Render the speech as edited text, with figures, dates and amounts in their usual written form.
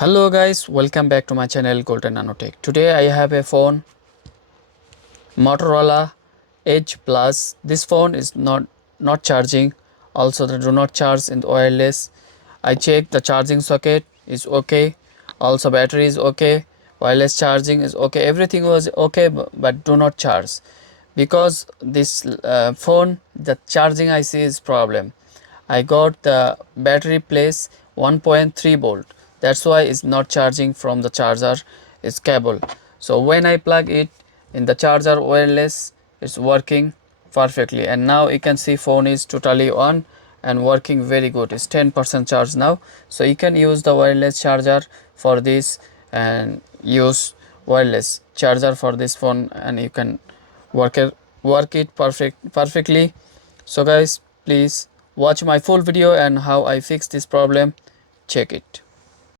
Hello guys, welcome back to my channel Golden Nanotech. Today I have a phone Motorola Edge Plus. This phone is not charging. Also the do not charge in the wireless. I checked the charging socket is okay. Also battery is okay. Wireless charging is okay. Everything was okay, but do not charge because this phone the charging I see is problem. I got the battery place 1.3 volt. That's why it's not charging from the charger. It's cable. So when I plug it in the charger wireless, it's working perfectly. And now you can see phone is totally on and working very good. It's 10% charge now. So you can use the wireless charger for this and use wireless charger for this phone, and you can work it perfectly. So guys, please watch my full video and how I fix this problem. Check it.